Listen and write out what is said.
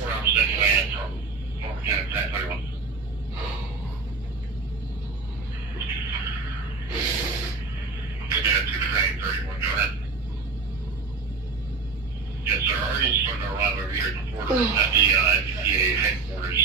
4 hours central and from Norfolk County, 1031. Yeah, 631, go ahead. Yes, sir. Our units starting to arrive over here at the port at the FDA headquarters.